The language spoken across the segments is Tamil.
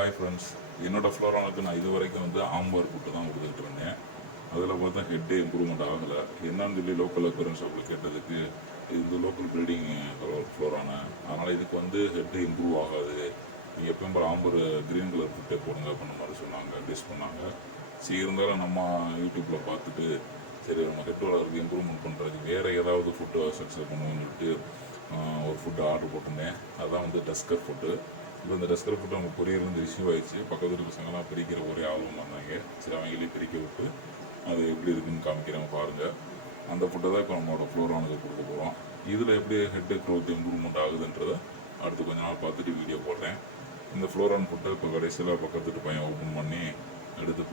ஹாய் ஃப்ரெண்ட்ஸ், என்னோடய ஃப்ளோரானுக்கு நான் இது வரைக்கும் வந்து ஆம்பர் ஃபுட்டு தான் கொடுத்துட்டு இருந்தேன். அதில் பார்த்தா ஹெட்டே இம்ப்ரூவ்மெண்ட் ஆகலை. என்னன்னு சொல்லி லோக்கல் அக்வரன்ஸ் ஷாப்பில் கேட்டதுக்கு இது லோக்கல் ப்ரீடிங் ஃப்ளோரானு, அதனால் இதுக்கு வந்து ஹெட்டு இம்ப்ரூவ் ஆகாது, நீங்கள் எப்பயும் போல் ஆம்பர் க்ரீன் கலர் ஃபுட்டே போடுங்க அப்படின்ற மாதிரி சொன்னாங்க, அட்வைஸ் பண்ணாங்க. சரி, இருந்தாலும் நம்ம யூடியூப்பில் பார்த்துட்டு சரி நம்ம ஹெட் வளர்க்கு இம்ப்ரூவ்மெண்ட் பண்ணுறதுக்கு வேறு ஏதாவது ஃபுட்டு சக்ஸஸ் பண்ணுவோம்னு சொல்லிட்டு ஒரு ஃபுட்டு ஆர்டர் போட்டிருந்தேன். அதுதான் வந்து டஸ்கர் ஃபுட்டு. இப்போ இந்த டஸ்கர் ஃபுட்டு அவங்க கொரியர்லேருந்து ரிசீவ் ஆகிடுச்சு. பக்கத்தில் பசங்கள்லாம் பிரிக்கிற ஒரே ஆர்வம் வந்தாங்க. சரி, அவங்களே பிரிக்க விட்டு அது எப்படி இருக்குன்னு காமிக்கிறவங்க பாருங்கள். அந்த ஃபுட்டை தான் இப்போ நம்மளோட ஃப்ளோரானுக்கு கொடுக்க போகிறோம். இதில் எப்படி ஹெட்டு க்ரோத் இம்ப்ரூவ்மெண்ட் ஆகுதுன்றதை அடுத்து கொஞ்ச நாள் பார்த்துட்டு வீடியோ போடுறேன். இந்த ஃப்ளோரான் ஃபுட்டை இப்போ கடைசியில் பக்கத்துட்டு பையன் ஓப்பன் பண்ணி எடுத்து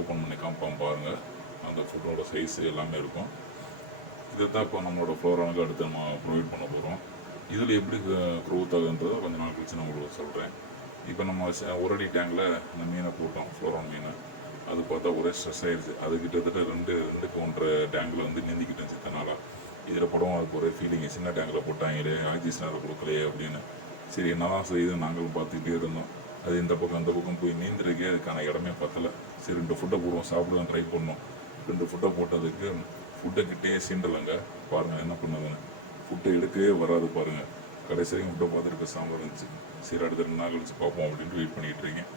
ஓப்பன் பண்ணி காமிப்பான் பாருங்கள். அந்த ஃபுட்டோட சைஸு எல்லாமே இருக்கும். இதை தான் இப்போ நம்மளோட ஃப்ளோரானுக்கு அடுத்து நம்ம ப்ரொவைட் பண்ண போகிறோம். இதில் எப்படி க்ரோத் ஆகுதுன்றதை கொஞ்ச நாள் கழிச்சு நான் உங்களுக்கு சொல்கிறேன். இப்போ நம்ம ஒரு அடி டேங்கில் இந்த மீனை போட்டோம், ஃப்ளோரான் மீனை. அது பார்த்தா ஒரே ஸ்ட்ரெஸ் ஆகிடுச்சு. அது கிட்டத்தட்ட ரெண்டுக்கு 1.5 டேங்கில் வந்து நீந்திக்கிட்டு இருந்துச்சு தன்னால. இதில் படம் அதுக்கு ஒரே ஃபீலிங்கு, சின்ன டேங்கில் போட்டாங்களே, ஆக்சிஜன் அதை கொடுக்கலையே அப்படின்னு. சரி, என்ன தான் செய்யுது நாங்களும் பார்த்துக்கிட்டே இருந்தோம். அது இந்த பக்கம் அந்த பக்கம் போய் நீந்துறதுக்கே அதுக்கான இடமே பத்தலை. சரி, 2 ஃபுட்டை போடுவோம், சாப்பிட ட்ரை பண்ணோம். 2 ஃபுட்டை போட்டதுக்கு ஃபுட்டை கிட்டே சீண்டலைங்க. பாருங்கள் என்ன பண்ணுதுன்னு. ஃபுட்டை எடுக்கவே வராது பாருங்கள். கடைசி வரைக்கும் ஃபுட்டை பார்த்துட்டு பேசாமல் இருந்துச்சு. சரி, அடுத்த 2 நாள் கழிச்சு பார்ப்போம் அப்படின்ட்டு வெயிட் பண்ணிகிட்டு இருக்கேன்.